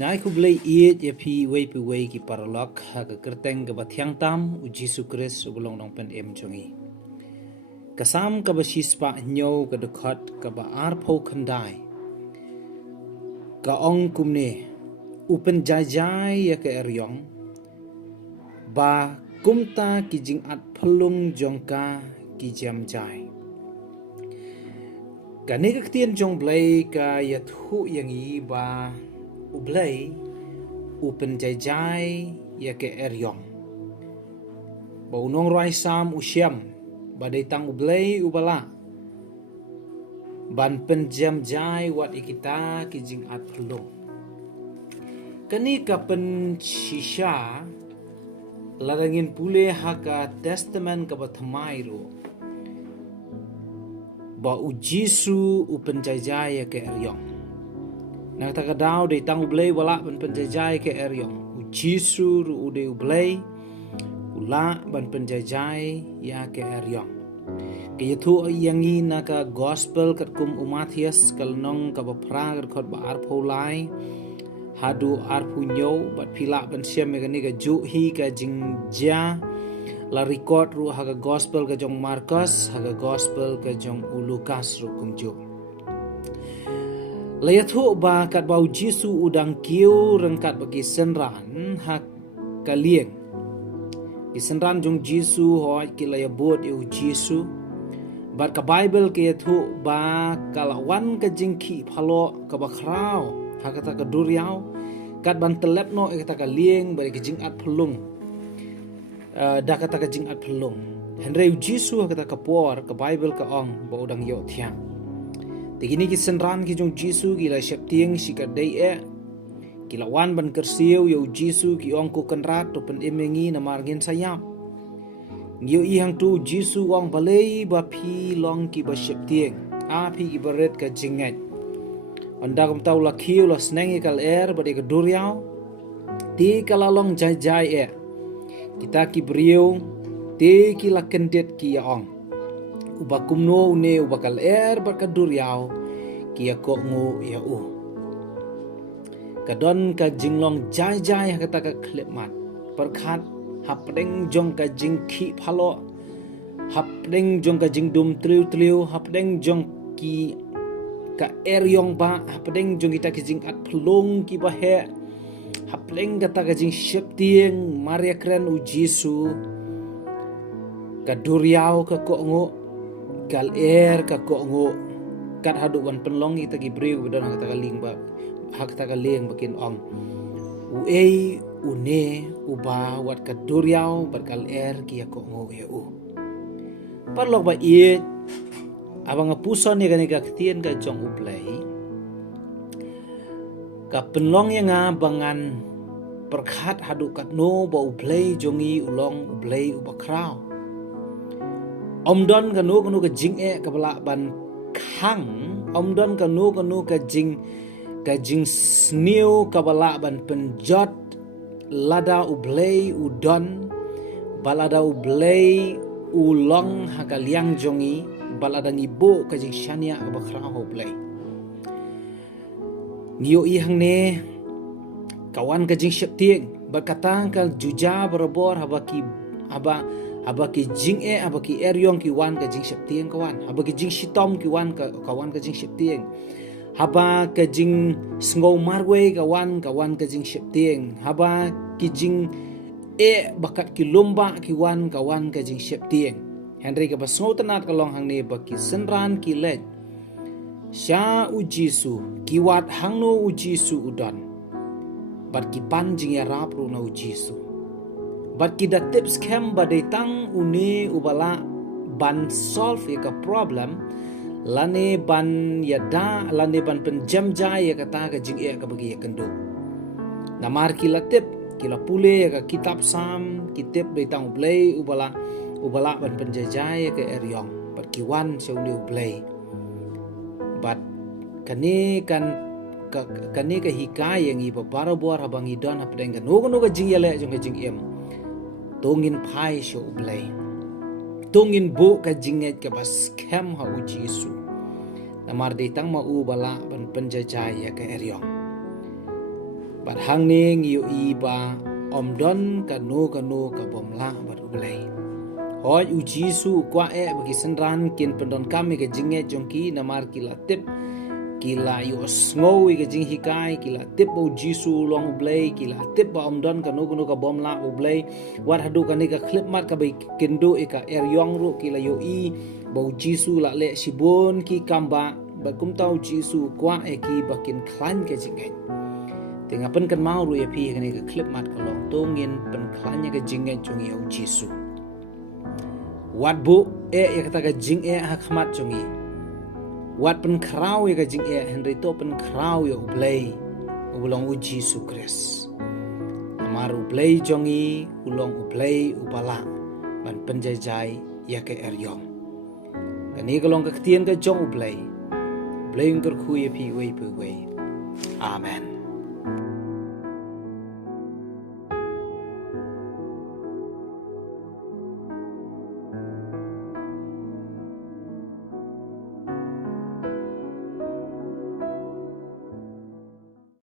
Ngai ku blai iet ya pi wei ki paralok ha ka kerteng ka bathyang tam u Jesu Christ ubulong nong pen em chongi. Kasam ka ba shispa nyo ka dekhat ka ba arpo khandai. Ka ong kumne upen jai ya ka eryong ba kumta ki jing at phalung jongka ki jam jai. Ka ne ka tien jong blai ka ya thu yang i ba ublay upen jai ya ke eryong ba unong rai sam usyam ba tang ublay ubala ban pen jam jai wat ikita ki jing at lo kani ka pen shisha larangin pule haka testament ka bathamai ro ba u Jesu upen jai ya ke eryong nak taka daw de tang ublay wala ban penjajai ke eryong u Jesu ru ude ublay ula ban penjajai ya ke eryong ke yathu yangi naka gospel kat kum Mathias kalnong ka bapra kat khot ba arpho lai hadu arphu nyo bat phila ban siam megani ka ju hi ka jingja la record ru haga gospel ka jong Markus haga gospel ka jong Lukas ru kumjo layathu ba kat bau Jesu udang kiu rengkat bagi senran hak kalieng ki senran jong Jesu hoi ki layabot eu Jesu bat ka Bible ke yathu ba kalawan ka jingki phalo ka bakrao hakata ka duriau kat ban telep no kata ka lieng ba ki jing at phlung da kata ka jing at phlung henry Jesu kata ka por ka Bible ka ong ba udang yo thiang Tigini ki senran ki jong Jesu ki la sheptieng si ka dei ki lawan ban kersiu yo Jesu ki ong ko kenrat to pen emengi na margin sayap ngiu i hang tu Jesu ong balei ba phi long ki ba sheptieng a phi ki baret ka jingat anda kum tau la khiu la sneng kal ba de ka duriau ti kala long jai kita ki brio ti ki la kendet ki ong uba kumno une uba kal barkadur yao kia ko ngo ya u kadon ka jinglong jai kata ka klepmat perkhat hapdeng jong ka jing khi phalo hapdeng jong ka jing dum triu hapdeng jong ki ka eryong ba hapdeng jong kita ki jing at phlong ki ba he hapdeng kata ka jing sheptieng maria kren u Jesu ka duriau ka ko ngo kal ka ko ngo kat hadu wan penlong kita gibriu dan kata kaling ba hak ta kaleng bakin ong u une uba wat ka duriau bar kal ki ko ngo u parlok ba ie abang puson ni kan ka ktien ka jong ublai ka penlong yang bangan perkhat hadu kat no ba ublai jongi ulong ublai ubakrau Omdon kanu ka jing ka bala ban khang omdon kanu ka jing sniu ka bala ban penjot lada ublay udon balada ublay ulong hakaliang jongi balada ngibo ka jing shania ka bakra ublay ngiyo ihang ne kawan ka jing sheptieng bakatang ka juja barabor habaki jing habaki eryong ki wan ka jing sheptieng kawan habaki jing shitom ki wan ka kawan ka jing sheptieng haba ka jing sngau marwe kawan ka jing sheptieng haba ki jing bakat ki lomba ki wan kawan ka jing sheptieng henry ka basngau tanat ka long hang ne baki senran ki let sha u Jesu ki wat hangno u Jesu udan bat ki pan jing ya rapru na u Jesu But kita tips kem badetang uni ubala ban solve ka problem lane ban yada lane ban penjam jaya kata ka jing ka bagi kendo namar kila tip kila pule ka kitab sam kitip betang ublay ubala ban penjajaya ka eryong bat kiwan seuni ublay bat kani ka hikaya yang iba barabor habang idon hapdeng kan no ka jing yale jong ka jing tungin pai sho ublay tungin bu ka jinget ka bas kem ha u Jesu namar detang ma u bala ban penjajaya ka eryong bat hang ning yu i ba om don kanu ka bom la bat ublay hoj u jisu kwa bagi senran kin pendon kami ke jinge jongki namar kila tip kila yu sngow ke jing hikai kila tip o jisu long ublay kila tip ba om don kanu ka bom la ublay war hadu kan ka clip mat ka bai kendo ka yong ru kila yu i bau jisu la le sibon ki kamba ba kum tau jisu kwa ki bakin klan ke jinge tengah pen kan mau ru pi kan ka clip mat ka long tongin pen klanya ke jinge jong yu jisu wat bu ya kata ka jing hakmat jongi wat pen krau ya ka jing Henry to pen krau ya ublay ulong u Jisu Kris amar ublay jongi ulong ublay ubala ban penjajai ya ke eryong kani kalong ka ketien ka jong ublay ublay ngker khu ya pi wei pu wei amen.